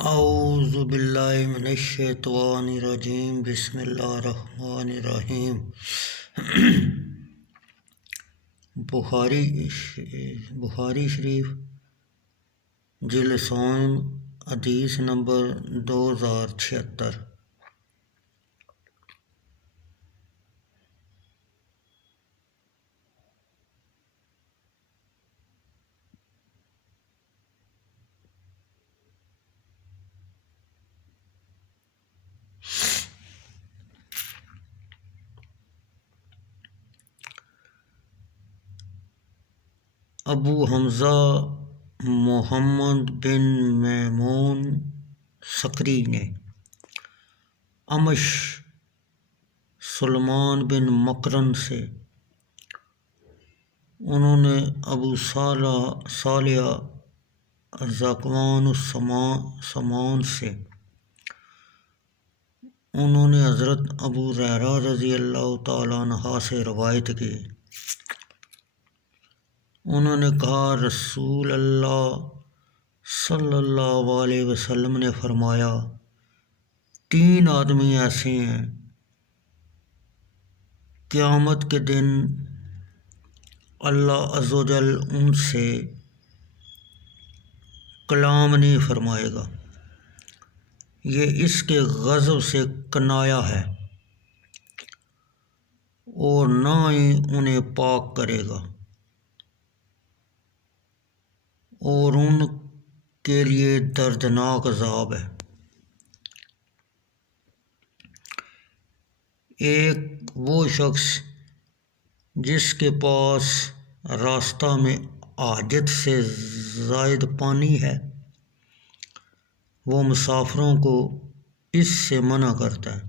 اعوذ باللہ من الشیطان الرجیم بسم اللہ الرحمن الرحیم۔ بخاری شریف جلد سوم حدیث نمبر 2076۔ ابو حمزہ محمد بن میمون سقری نے امش سلمان بن مقرن سے، انہوں نے ابو صالح ذکوان السمان سے، انہوں نے حضرت ابو ہریرہ رضی اللہ تعالیٰ عنہ سے روایت کی، انہوں نے کہا رسول اللہ صلی اللہ علیہ وسلم نے فرمایا، 3 آدمی ایسے ہیں قیامت کے دن اللہ عز و جل ان سے کلام نہیں فرمائے گا، یہ اس کے غضب سے کنایا ہے، اور نہ ہی انہیں پاک کرے گا، اور ان کے لیے دردناک عذاب ہے۔ ایک وہ شخص جس کے پاس راستہ میں حاجت سے زائد پانی ہے، وہ مسافروں کو اس سے منع کرتا ہے۔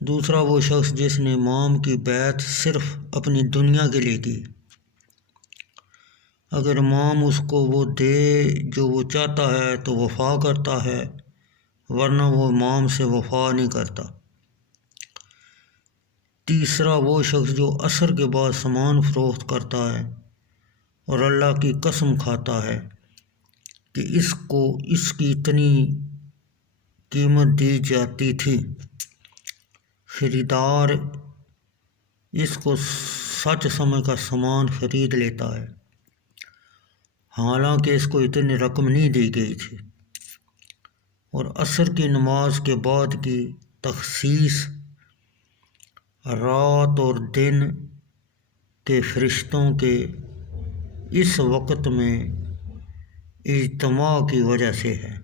دوسرا وہ شخص جس نے امام کی بیعت صرف اپنی دنیا کے لیے کی، اگر امام اس کو وہ دے جو وہ چاہتا ہے تو وفا کرتا ہے، ورنہ وہ امام سے وفا نہیں کرتا۔ تیسرا وہ شخص جو عصر کے بعد سامان فروخت کرتا ہے اور اللہ کی قسم کھاتا ہے کہ اس کو اس کی اتنی قیمت دی جاتی تھی، خریدار اس کو سچ سمجھ کر سامان خرید لیتا ہے، حالانکہ اس کو اتنی رقم نہیں دی گئی تھی، اور عصر کی نماز کے بعد کی تخصیص رات اور دن کے فرشتوں کے اس وقت میں اجتماع کی وجہ سے ہے۔